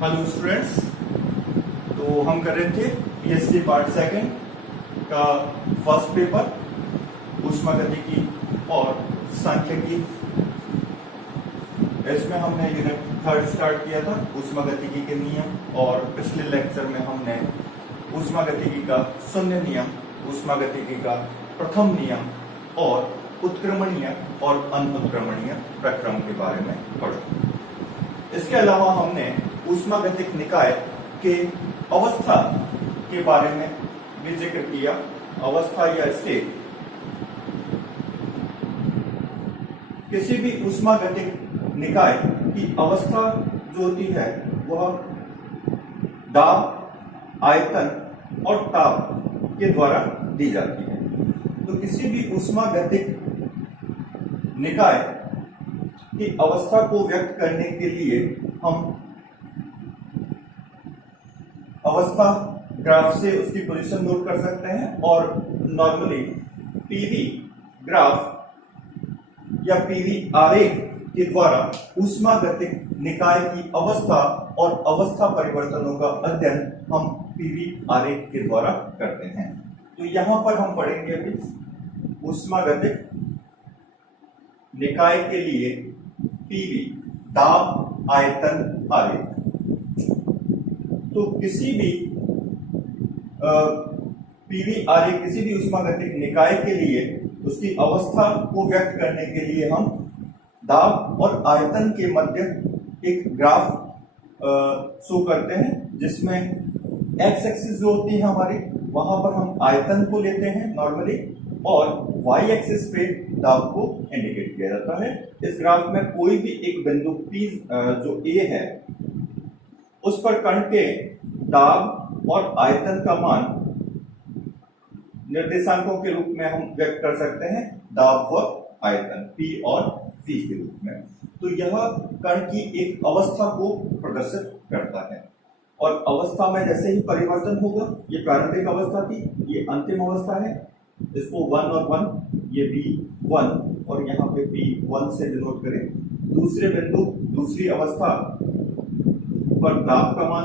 Hello students. तो हम कर रहे थे पीएचडी पार्ट सेकंड का फर्स्ट पेपर ऊष्मागतिकी और सांख्यिकी। इसमें हमने यूनिट थर्ड स्टार्ट किया था ऊष्मागतिकी के नियम, और पिछले लेक्चर में हमने ऊष्मागतिकी का शून्य नियम, ऊष्मागतिकी का प्रथम नियम और उत्क्रमणीय और अनुत्क्रमणीय प्रक्रम के बारे में पढ़ा। इसके अलावा हमने ऊष्मागतिक निकाय के अवस्था के बारे में भी जिक्र किया। अवस्था या स्टेट किसी भी ऊष्मागतिक निकाय की अवस्था जो होती है वह दाब, आयतन और ताप के द्वारा दी जाती है। तो किसी भी ऊष्मागतिक निकाय की अवस्था को व्यक्त करने के लिए हम अवस्था ग्राफ से उसकी पोजीशन नोट कर सकते हैं, और नॉर्मली पीवी ग्राफ या पीवी आरेख के द्वारा ऊष्मागतिक निकाय की अवस्था और अवस्था परिवर्तनों का अध्ययन हम पीवी आरेख के द्वारा करते हैं। तो यहां पर हम पढ़ेंगे अभी ऊष्मागतिक निकाय के लिए पीवी दाब आयतन आरेख। तो किसी भी पीवी आरेख, किसी भी ऊष्मागतिक निकाय के लिए उसकी अवस्था को व्यक्त करने के लिए हम दाब और आयतन के मध्य एक ग्राफ शो करते हैं, जिसमें एक्स एक्सिस जो होती है हमारी, वहां पर हम आयतन को लेते हैं नॉर्मली, और वाई एक्सिस पे दाब को इंडिकेट किया जाता है। इस ग्राफ में कोई भी एक बिंदु P जो A है उस पर कण के दाब और आयतन का मान निर्देशांकों के रूप में हम व्यक्त कर सकते हैं, दाब व आयतन P और V के रूप में। तो यह कण की एक अवस्था को प्रदर्शित करता है, और अवस्था में जैसे ही परिवर्तन होगा, ये प्रारंभिक अवस्था थी, ये अंतिम अवस्था है, इसको 1 और 1, ये B1 और यहाँ पे B1 से डिनोट करें। दूसरे बिंदु, दूसरी अवस्था पर दाब का मान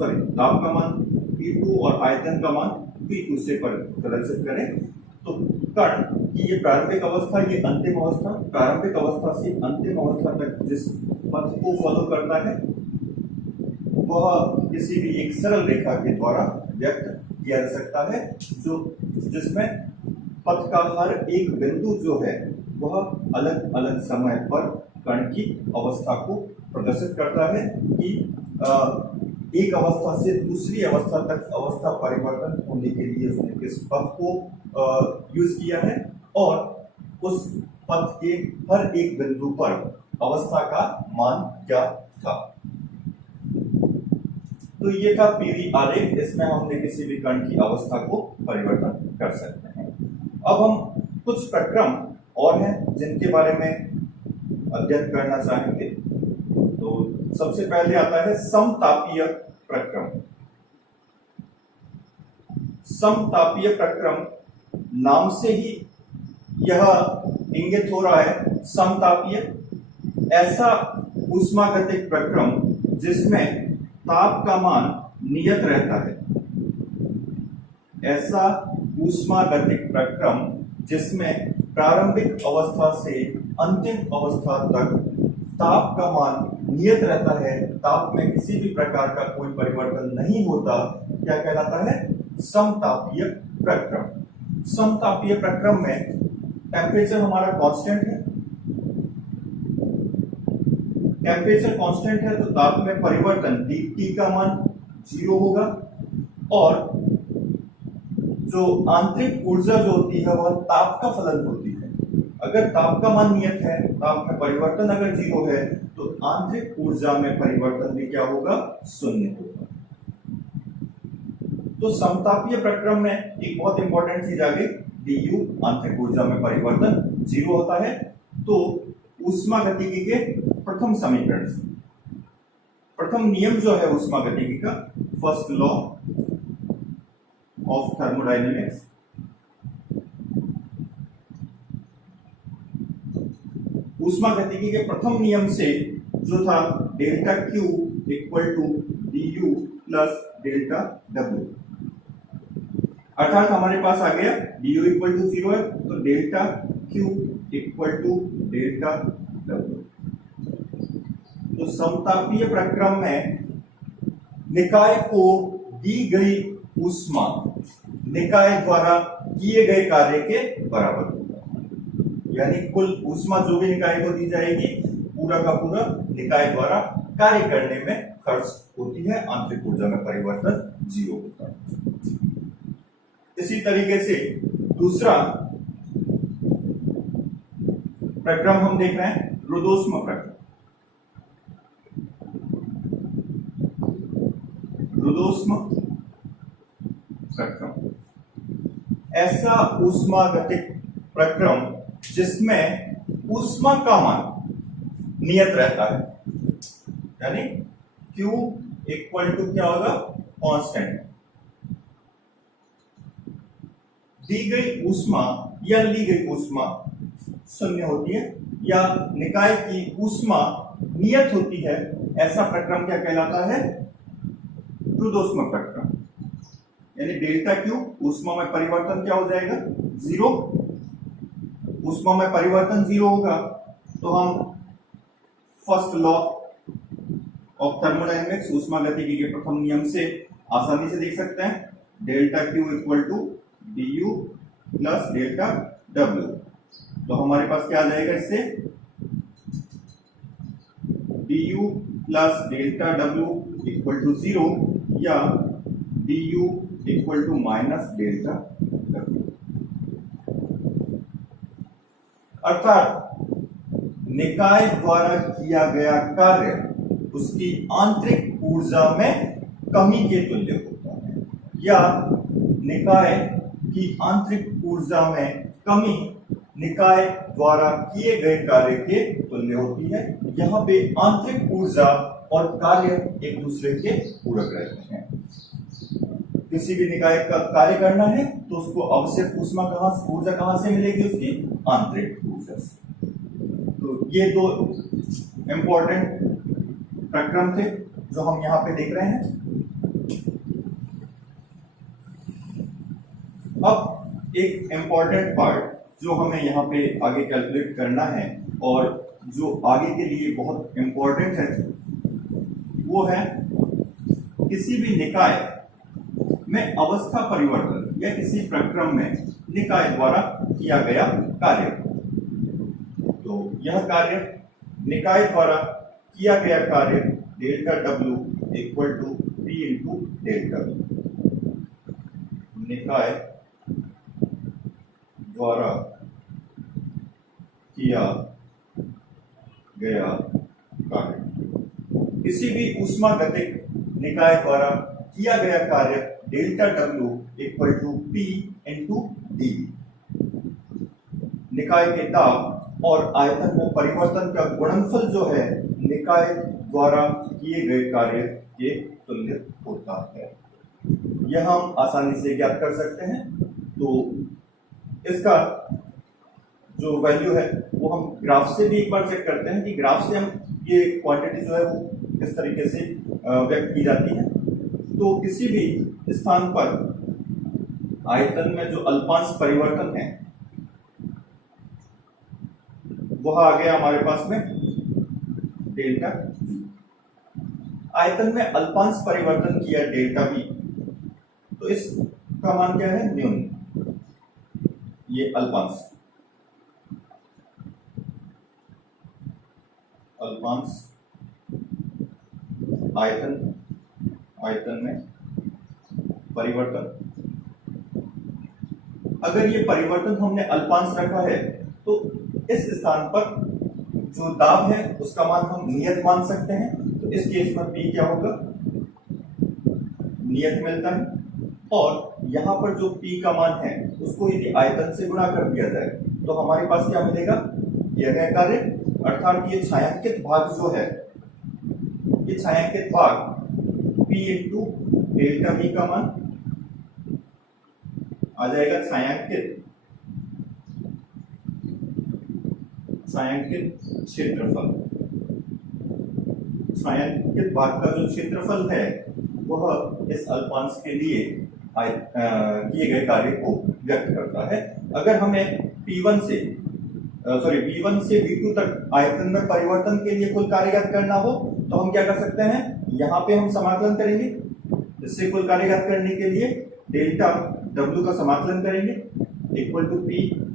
दाब का मान P2 और आयतन का मान P2 से प्रदर्शित करें। तो कण की ये प्रारंभिक अवस्था, ये अंतिम अवस्था, प्रारंभिक अवस्था से अंतिम अवस्था तक जिस पथ को फॉलो करता है वह किसी भी एक सरल रेखा के द्वारा व्यक्त किया जा सकता है, जो जिसमें पथ का हर एक बिंदु जो है वह अलग अलग समय पर कण की अवस्था को प्रदर्शित करता है कि एक अवस्था से दूसरी अवस्था तक अवस्था परिवर्तन होने के लिए उसने किस पथ को यूज किया है, और उस पथ के हर एक बिंदु पर अवस्था का मान क्या था। तो ये था पीवी आरेख। इसमें हमने किसी भी कण की अवस्था को परिवर्तन कर सकते हैं। अब हम कुछ प्रक्रम और हैं जिनके बारे में अध्ययन करना चाहेंगे। तो सबसे पहले आता है समतापीय प्रक्रम। समतापीय प्रक्रम नाम से ही यह इंगित हो रहा है, समतापीय ऐसा ऊष्मागतिक प्रक्रम जिसमें ताप का मान नियत रहता है। ऐसा ऊष्मागतिक प्रक्रम जिसमें प्रारंभिक अवस्था से अंतिम अवस्था तक ताप का मान नियत रहता है, ताप में किसी भी प्रकार का कोई परिवर्तन नहीं होता, क्या कहलाता है? समतापीय प्रक्रम। समतापीय प्रक्रम में टेम्परेचर हमारा कांस्टेंट है, टेम्परेचर कांस्टेंट है तो ताप में परिवर्तन T का मान 0 होगा, और जो आंतरिक ऊर्जा जो होती है वह ताप का फलन होती है। अगर ताप का मान नियत है, ताप में परिवर्तन अगर 0 है, तो आंतरिक ऊर्जा में परिवर्तन भी क्या होगा? 0 होगा। तो समतापीय प्रक्रम में एक बहुत इंपॉर्टेंट चीज आ गई, du आंतरिक ऊर्जा में परिवर्तन 0 होता है। तो ऊष्मागतिकी के प्रथम समीकरण से, प्रथम नियम जो है ऊष्मागतिकी का, फर्स्ट लॉ ऑफ थर्मोडायनेमिक्स, ऊष्मागतिकी के प्रथम नियम से जो था delta Q equal to D U plus delta W. अर्थात हमारे पास आ गया डी यू इक्वल टू 0 है, तो delta Q equal to delta W. तो समतापीय प्रक्रम में निकाय को दी गई ऊष्मा निकाय द्वारा किए गए कार्य के बराबर होगा, यानी कुल ऊष्मा जो भी निकाय को दी जाएगी पूरा का पूरा निकाय द्वारा कार्य करने में खर्च होती है, आंतरिक ऊर्जा में परिवर्तन 0 होता है। इसी तरीके से दूसरा प्रक्रम हम देख रहे हैं रुद्धोष्म प्रक्रम। रुद्धोष्म प्रक्रम ऐसा ऊष्मागतिक प्रक्रम जिसमें ऊष्मा का मान नियत रहता है, यानी Q इक्वल टू क्या होगा, कांस्टेंट। दी गई ऊष्मा या ली गई ऊष्मा शून्य होती है, या निकाय की ऊष्मा नियत होती है, ऐसा प्रक्रम क्या कहलाता है, रुद्धोष्म प्रक्रम। यानी डेल्टा क्यू ऊष्मा में परिवर्तन क्या हो जाएगा, 0। ऊष्मा में परिवर्तन 0 होगा तो हम फर्स्ट लॉ ऑफ थर्मोडायनेमिक्स ऊष्मागतिकी के प्रथम नियम से आसानी से देख सकते हैं, delta Q equal to D U plus delta W. तो हमारे पास क्या आ जाएगा, इससे D U plus delta W equal to 0 या D U equal to minus delta W. अर्थात निकाय द्वारा किया गया कार्य उसकी आंतरिक ऊर्जा में कमी के तुल्य होता है, या निकाय की आंतरिक ऊर्जा में कमी निकाय द्वारा किए गए कार्य के तुल्य होती है। यहाँ पे आंतरिक ऊर्जा और कार्य एक दूसरे के पूरक रहते हैं। किसी भी निकाय का कार्य करना है तो उसको आवश्यक ऊर्जा कहां से मिलेगी, उसकी आंतरिक ऊर्जा से। तो ये दो इंपॉर्टेंट प्रक्रम थे जो हम यहाँ पे देख रहे हैं। अब एक इंपॉर्टेंट पार्ट जो हमें यहाँ पे आगे कैलकुलेट करना है और जो आगे के लिए बहुत इंपॉर्टेंट है, वो है किसी भी निकाय में अवस्था परिवर्तन या किसी प्रक्रम में निकाय द्वारा किया गया कार्य। तो यह कार्य निकाय द्वारा किया गया कार्य delta W equal to P into delta V. निकाय द्वारा किया गया कार्य, किसी भी ऊष्मागतिक निकाय द्वारा किया गया कार्य delta W equal to P into D. निकाय के दाब और आयतन में परिवर्तन का गुणनफल जो है निकाय द्वारा किए गए कार्य के तुल्य होता है। यह हम आसानी से ज्ञात कर सकते हैं। तो इसका जो वैल्यू है वो हम ग्राफ से भी एक बार चेक करते हैं कि ग्राफ से हम ये क्वांटिटी जो है वो किस तरीके से व्यक्त की जाती है। तो किसी भी स्थान पर आयतन में जो अल्पांश परिवर्तन है वह आ गया हमारे पास में डेल्टा। आयतन में अल्पांश परिवर्तन किया डेल्टा वी, तो इसका मान क्या है, न्यून। ये अल्पांश आयतन में परिवर्तन। अगर ये परिवर्तन हमने अल्पांश रखा है तो इस स्थान पर जो दाब है उसका मान हम नियत मान सकते हैं। तो इस केस में P क्या होगा, नियत मिलता है। और यहाँ पर जो P का मान है उसको यदि आयतन से गुणा कर दिया जाए तो हमारे पास क्या मिलेगा, किया गया कार्य। अर्थात ये छायांकित भाग जो है, ये छायांकित भाग P इंटू डेल्टा V का मान आ जाएगा छायांकित क्षेत्रफल। छायांकित भाग का जो क्षेत्रफल है वह इस अल्पांश के लिए किए गए कार्य को व्यक्त करता है। अगर हमें V1 से V2 तक आयतन में परिवर्तन के लिए कुल कार्य ज्ञात करना हो तो हम क्या कर सकते हैं, यहाँ पे हम समाकलन करेंगे। इससे कुल कार्य ज्ञात करने के लिए डेल्टा W का समाकलन करेंगे equal to P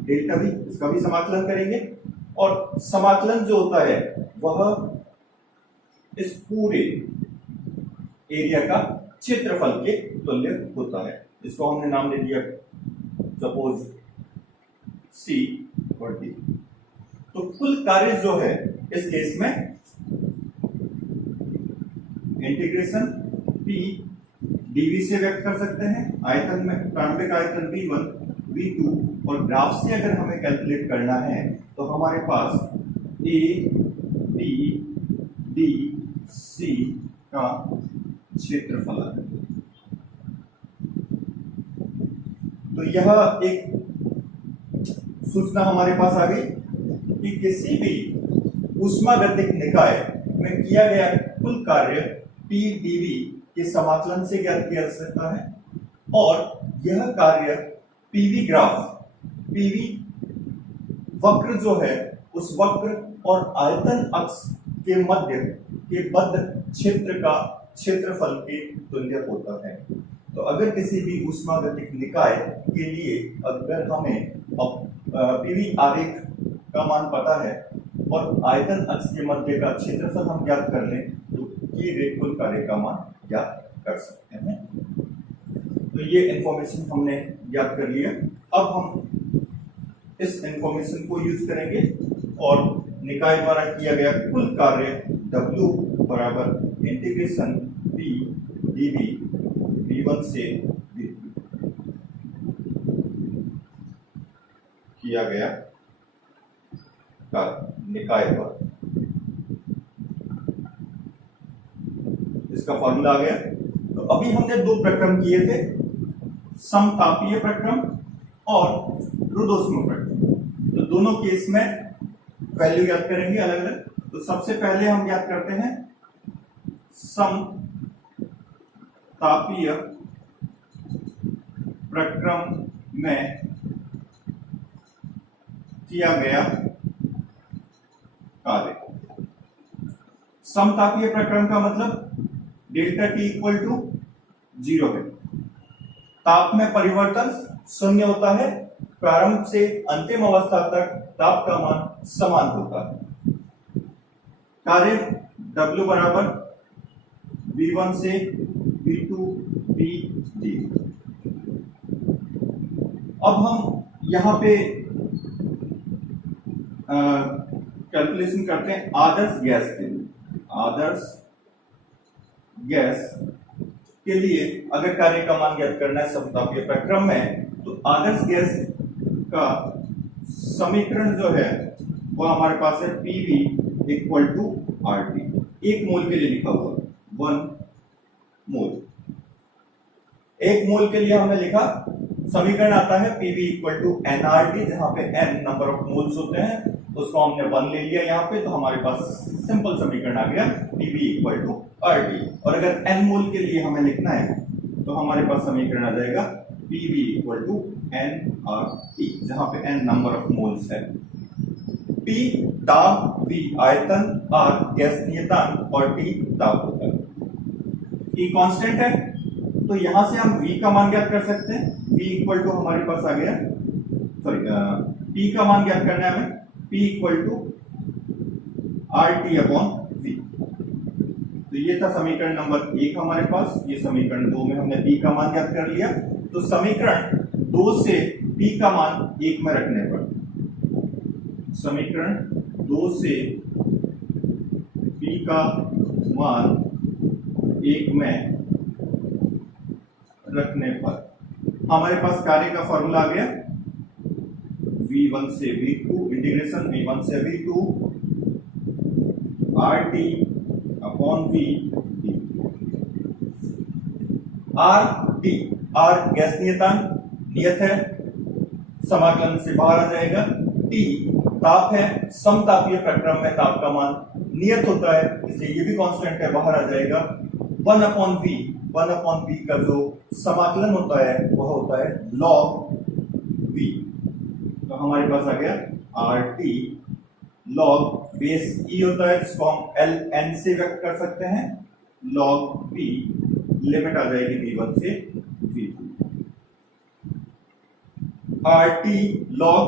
delta V, इसका भी समाकलन करेंगे। और समाकलन जो होता है वह इस पूरे एरिया का क्षेत्रफल के तुल्य होता है। इसको हमने नाम दे दिया सपोज C और D। तो कुल कार्य जो है इस केस में इंटीग्रेशन P dV से व्यक्त कर सकते हैं। आयतन में प्रारंभिक आयतन V1 V2 और ग्राफ से अगर हमें कैलकुलेट करना है तो हमारे पास A B D C का क्षेत्रफल है। तो यह एक सूचना हमारे पास आ गई कि किसी भी ऊष्मागतिक निकाय में किया गया कुल कार्य P dV के समाकलन से ज्ञात किया जा सकता है। और यह कार्य PV वक्र जो है उस वक्र और आयतन अक्ष के मध्य के बद्ध क्षेत्र का क्षेत्रफल के तुल्य होता है। तो अगर किसी भी ऊष्मागतिक निकाय के लिए अगर हमें PV आरेख का मान पता है और आयतन अक्ष के मध्य का क्षेत्रफल हम ज्ञात कर लें तो किए गए कुल कार्य का मान ज्ञात कर सकते हैं। तो ये इंफॉर्मेशन हमने ज्ञात कर लिया। अब हम इस इंफॉर्मेशन को यूज करेंगे और निकाय द्वारा किया गया कुल कार्य W बराबर इंटीग्रेशन P dV V1 से V2 किया गया कार्य निकाय द्वारा, इसका फॉर्मूला आ गया। तो अभी हमने दो प्रक्रम किए थे, समतापीय प्रक्रम और रुद्धोष्म प्रक्रम। तो दोनों केस में वैल्यू याद करेंगे अलग अलग। तो सबसे पहले हम याद करते हैं समतापीय प्रक्रम में किया गया कार्य। समतापीय प्रक्रम का मतलब डेल्टा T इक्वल टू 0 है। ताप में परिवर्तन शून्य होता है। प्रारंभ से अंतिम अवस्था तक ताप का मान समान होता है। कार्य W बराबर V1 से V2 P D। अब हम यहां पे कैलकुलेशन करते हैं आदर्श गैस के लिए। आदर्श गैस के लिए अगर कार्य का मान ज्ञात करना है समतापीय प्रक्रम में, तो आदर्श गैस का समीकरण जो है वो हमारे पास है PV इक्वल टू RT। एक मोल के लिए लिखा हुआ 1 मोल। एक मोल के लिए हमने लिखा समीकरण आता है PV इक्वल टू nRT, जहां पे n नंबर ऑफ मोल्स होते हैं, उसको हमने 1 ले लिया यहाँ पे। तो हमारे पास सिंपल समीकरण आ गया PV इक्वल टू RT। और अगर n मोल के लिए हमें लिखना है तो हमारे पास समीकरण आ जाएगा PV इक्वल टू nRT, जहां पे n नंबर ऑफ मोल्स है। P दाब, V आयतन, R गैसीयतांक और T दाब होता है। T कांस्टेंट है तो यहां से हम V का मान ज्ञात कर सकते हैं। V इक्वल टू हमारे पास आ गया, P का मान ज्ञात करना है हमें। P equal to RT upon V। तो ये था समीकरण नंबर 1 हमारे पास। ये समीकरण 2 में हमने P का मान ज्ञात कर लिया। तो समीकरण 2 से P का मान 1 में रखने पर, समीकरण 2 से P का मान 1 में रखने पर हमारे पास कार्य का फॉर्मूला आ गया V1 से V2 इंटीग्रेशन V1 से V2 RT upon V। RT R गैसीयतांक नियत है, समाकलन से बाहर आ जाएगा। T ताप है, समतापीय प्रक्रम में ताप का मान नियत होता है, इसलिए ये भी कांस्टेंट है, बाहर आ जाएगा। 1/v, 1/v का जो समाकलन होता है वह होता है log v। तो हमारे पास आ गया RT log बेस e होता है जिसको हम ln से व्यक्त कर सकते हैं, log v, लिमिट आ जाएगी v1 से v2। RT log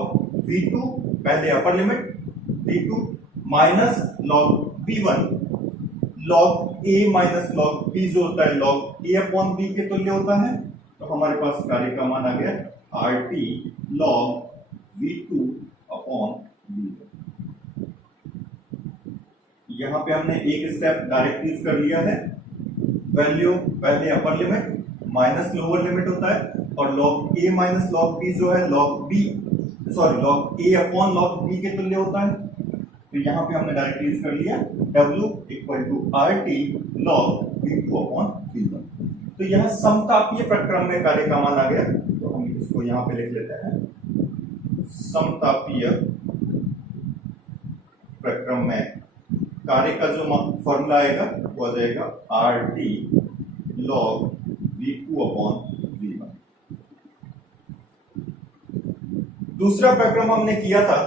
v2 पहले upper limit, v2 minus log v1 log a minus log b जो होता है log a अपॉन b के तुल्य होता है। तो हमारे पास कार्य का मान आ गया RT log v2 upon v1। यहां पे हमने एक स्टेप डायरेक्ट यूज कर लिया है, वैल्यू पहले upper limit minus lower limit होता है, और log a minus log b जो है log a upon log b के तुल्य होता है। तो यहाँ पे हमने डायरेक्ट यूज कर लिया W equal to RT log v2 upon v1। तो यहाँ समतापीय प्रक्रम में कार्य का मान आ गया, तो हम इसको यहाँ पे लिख लेते हैं। समतापीय प्रक्रम में कार्य का जो फॉर्मूला आएगा वो आ जाएगा RT log v2 upon v1। दूसरा प्रक्रम हमने किया था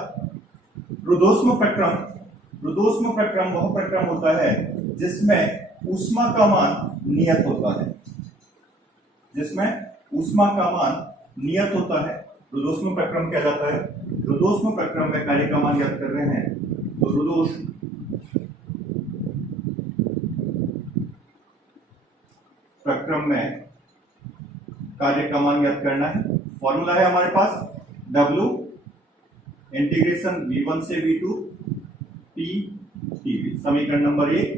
रुद्धोष्म प्रक्रम। रुद्धोष्म प्रक्रम वह प्रक्रम होता है जिसमें ऊष्मा का मान नियत होता है, जिसमें ऊष्मा का मान नियत होता है, रुद्धोष्म प्रक्रम कहलाता है। रुद्धोष्म प्रक्रम में कार्य का मान ज्ञात कर रहे हैं, तो रुद्धोष्म प्रक्रम में कार्य का मान ज्ञात करना है। फॉर्मूला है हमारे पास W इंटीग्रेशन v1 से v2 t dv। समीकरण नंबर 1।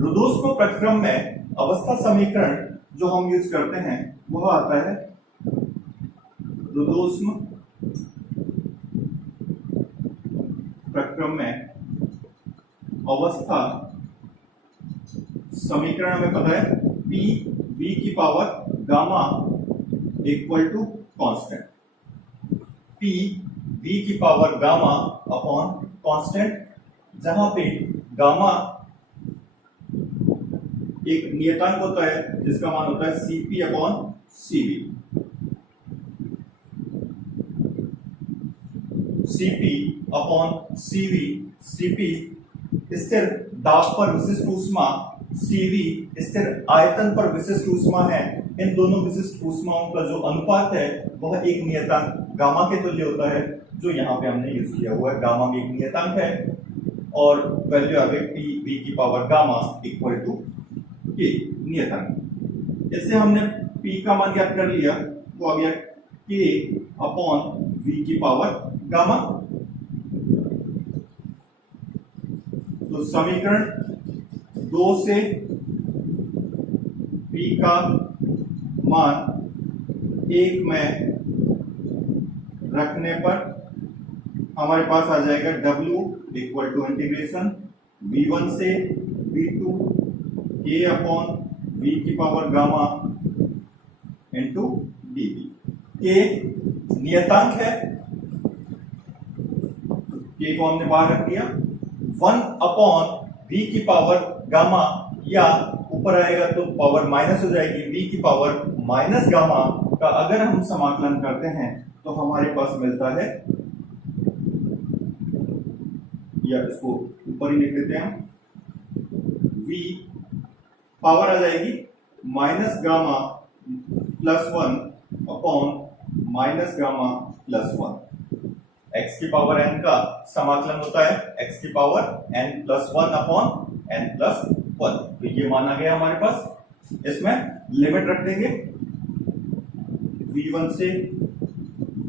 रुद्धोष्म प्रक्रम में अवस्था समीकरण जो हम यूज करते हैं वह आता है रुद्धोष्म प्रक्रम में अवस्था समीकरण में पता है p v की power gamma equal to constant, p v की पावर गामा अपॉन कांस्टेंट, जहां पे गामा एक नियतांक होता है जिसका मान होता है Cp upon Cv। Cp upon Cv, Cp स्थिर दाब पर विशिष्ट ऊष्मा, Cv स्थिर आयतन पर विशिष्ट ऊष्मा है। इन दोनों विशिष्ट ऊष्माओं का जो अनुपात है वह एक नियतांक गामा के तुल्य होता है, जो यहाँ पे हमने यूज किया हुआ है। गामा भी एक नियतांक है और वैल्यू आ गई p v की power gamma equal to k नियतांक। इससे हमने p का मान ज्ञात कर लिया, वो आ गया k अपॉन v की पावर गामा। तो समीकरण 2 से p का मान 1 में रखने पर हमारे पास आ जाएगा W equal to integration v1 से v2 k अपॉन v की power gamma into dv। k नियतांक है, k को हमने बाहर रख दिया। 1 अपॉन v की पावर गामा, या ऊपर आएगा तो पावर माइनस हो जाएगी, v की पावर माइनस गामा का अगर हम समाकलन करते हैं तो हमारे पास मिलता है, या इसको ऊपर ही लिख देते हैं, v पावर आ जाएगी minus gamma plus 1 upon minus gamma plus 1। x की पावर n का समाकलन होता है x की power n plus 1 upon n plus 1। तो ये मान आ गया हमारे पास। इसमें लिमिट रख देंगे v1 से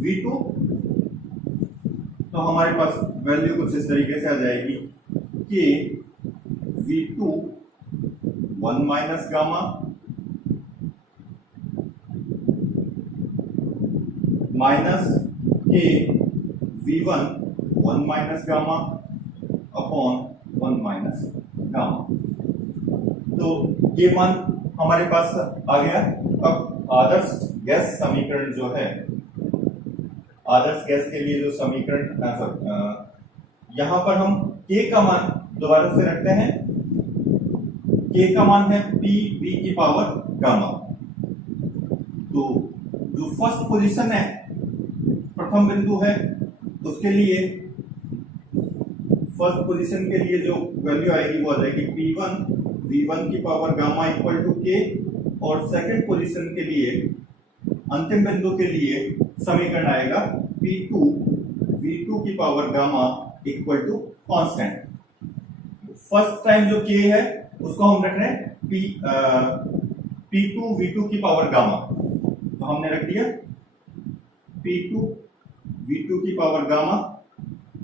v2, तो हमारे पास वैल्यू कुछ इस तरीके से आ जाएगी कि v2 1 माइनस गामा माइनस के v1 1 minus gamma upon 1 minus gamma. तो ये मान हमारे पास आ गया। अब आदर्श गैस समीकरण जो है, आदर्श गैस के लिए जो समीकरण, यहां पर हम k का मान दोबारा से रखते हैं, k का मान है p v की पावर गामा। तो जो फर्स्ट पोजीशन है, प्रथम बिंदु है, उसके लिए फर्स्ट पोजीशन के लिए जो वैल्यू आएगी वो आ जाएगी p1 v1 की power gamma equal to k, और सेकंड पोजीशन के लिए अंतिम बिंदु के लिए समीकरण आएगा p2 v2 की power gamma equal to constant. First time जो k है उसको हम रख रहे हैं p2 v2 की पावर गामा, तो हमने रख दिया p2 v2 की पावर गामा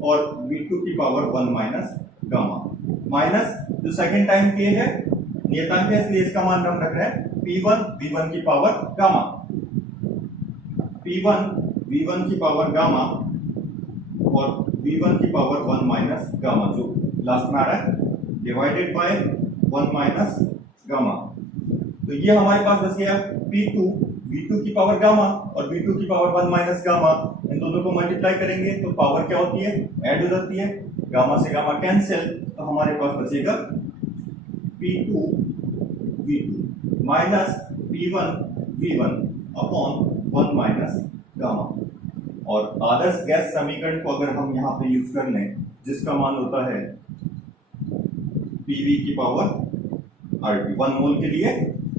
और v2 की पावर 1 माइनस गामा, माइनस जो सेकंड टाइम k है नियतांक है, इसलिए इसका मान हम रख रहे हैं p1 v1 की पावर गामा, p1 v1 की पावर गामा और v1 की पावर 1 माइनस गामा, जो लास्ट में आ रहा है डिवाइडेड बाय 1 माइनस गामा। तो ये हमारे पास बच गया p2 v2 की पावर गामा और v2 की पावर 1 माइनस गामा। इन दोनों को मल्टीप्लाई करेंगे तो पावर क्या होती है, ऐड हो जाती है, गामा से गामा कैंसिल, तो हमारे पास बचेगा p2 v2 minus p1 v1 upon 1 minus gamma. और आदर्श गैस समीकरण को अगर हम यहाँ पे यूज कर लें, जिसका मान होता है pv की पावर RT, 1 मोल के लिए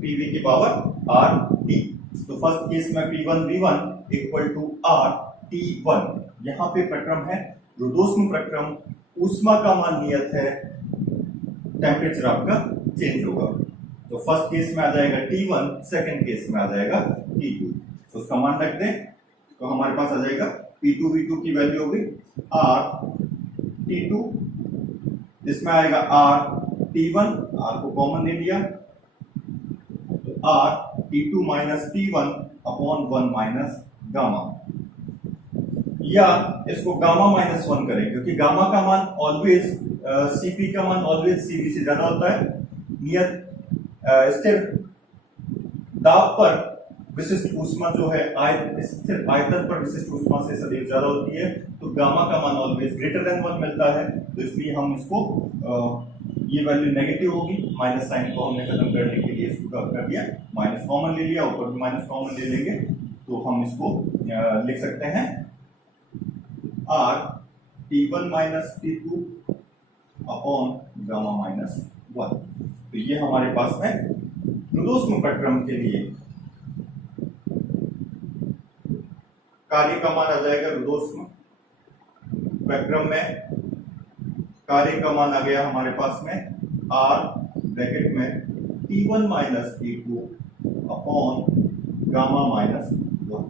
pv की पावर RT। तो फर्स्ट केस में p1 v1 equal to RT1। यहाँ पे प्रक्रम है रुद्धोष्म प्रक्रम, ऊष्मा का मान नियत है, टेम्परेचर आपका चेंज होगा। तो फर्स्ट केस में आ जाएगा T1, सेकंड केस में आ जाएगा T2। तो उसका मान रख दें तो हमारे पास आ जाएगा P2 V2 की वैल्यू होगी RT2, इसमें आएगा RT1, R को कॉमन ले लिया तो RT2 minus T1 upon 1 minus gamma, या इसको गामा माइनस 1 करें, क्योंकि गामा का मान ऑलवेज Cp का मान ऑलवेज Cv से ज्यादा होता है। नियत स्थिर दाब पर विशिष्ट ऊष्मा जो है स्थिर आयतन पर विशिष्ट ऊष्मा से सदैव ज्यादा होती है, तो गामा का मान ऑलवेज ग्रेटर देन 1 मिलता है। तो इसलिए हम इसको ये वैल्यू नेगेटिव होगी, माइनस साइन को हमने खत्म करने के लिए इसको कर दिया, माइनस कॉमन ले लिया, ऊपर भी माइनस कॉमन ले लेंगे तो हम इसको लिख सकते हैं R T1 minus T2 upon gamma minus 1। तो ये हमारे पास में रुद्धोष्म प्रक्रम के लिए कार्य का मान आ जाएगा। रुद्धोष्म प्रक्रम में कार्य का मान आ गया हमारे पास में R ब्रैकेट में T1 minus T2 upon gamma minus 1।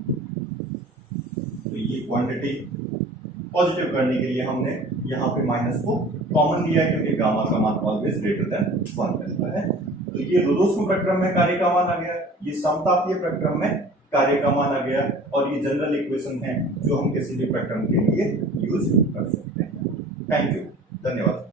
तो ये क्वांटिटी पॉजिटिव करने के लिए हमने यहाँ पे माइनस को कॉमन लिया, क्योंकि गामा का मान ऑलवेज ग्रेटर देन 1 मिलता है। तो ये रुद्धोष्म प्रक्रम में कार्य का मान आ गया, ये समतापीय प्रक्रम में कार्य का मान आ गया, और ये जनरल इक्वेशन है जो हम किसी भी प्रक्रम के लिए यूज कर सकते हैं। थैंक यू, धन्यवाद।